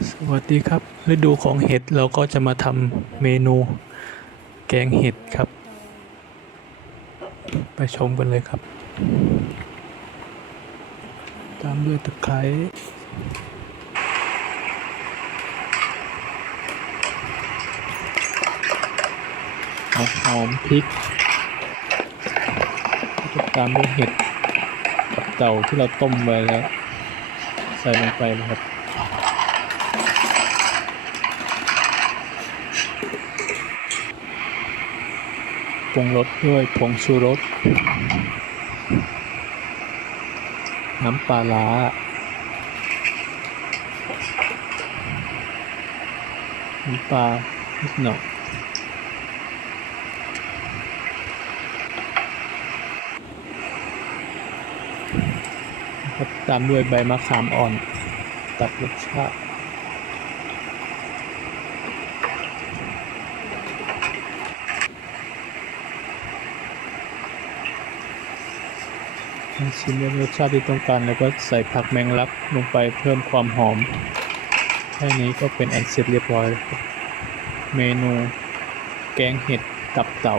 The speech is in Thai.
สวัสดีครับ ฤดูของเห็ดเราก็จะมาทำเมนูแกงเห็ดครับ ไปชมกันเลยครับ ตามด้วยตะไคร้เอหอมพริกตามด้วยเห็ดกับเต่าที่เราต้มไว้แล้ว ใส่ลงไปเลยครับ ปรุงรสด้วยผงชูรส น้ำปลาร้าน้ำปลานิดหน่อยตามด้วยใบมะขามอ่อน ตัดรสชาติ ชิมด้รสชาติที่ต้องการ แล้วก็ใส่ผักแมงลักลงไปเพิ่มความหอม แค่นี้ก็เป็นอันเสร็จเรียบร้อย เมนู แกงเห็ดตับเต่า